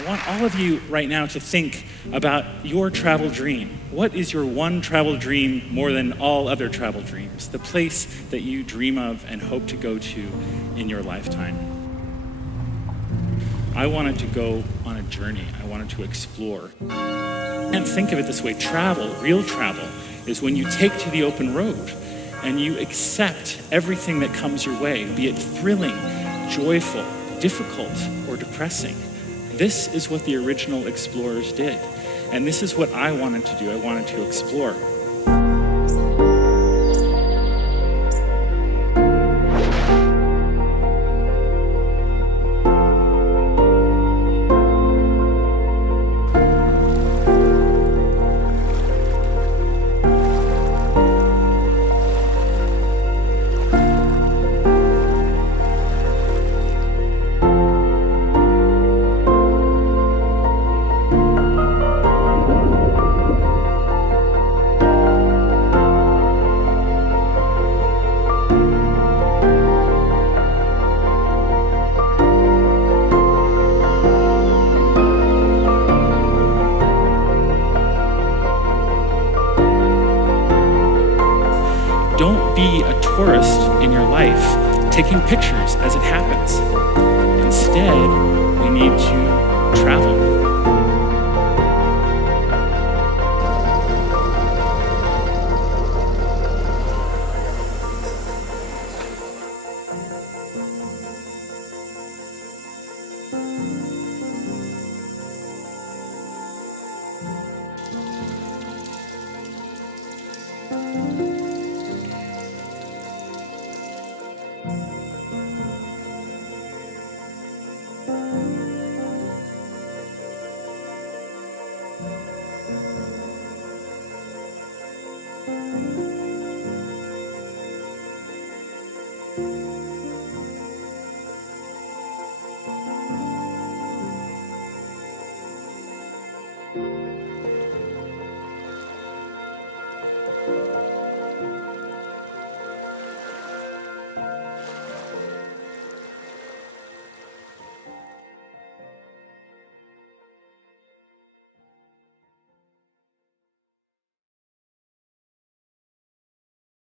I want all of you right now to think about your travel dream. What is your one travel dream more than all other travel dreams? The place that you dream of and hope to go to in your lifetime. I wanted to go on a journey. I wanted to explore. And think of it this way, travel, real travel, is when you take to the open road and you accept everything that comes your way, be it thrilling, joyful, difficult, or depressing. This is what the original explorers did. And this is what I wanted to do. I wanted to explore. Don't be a tourist in your life, taking pictures as it happens. Instead, we need to travel.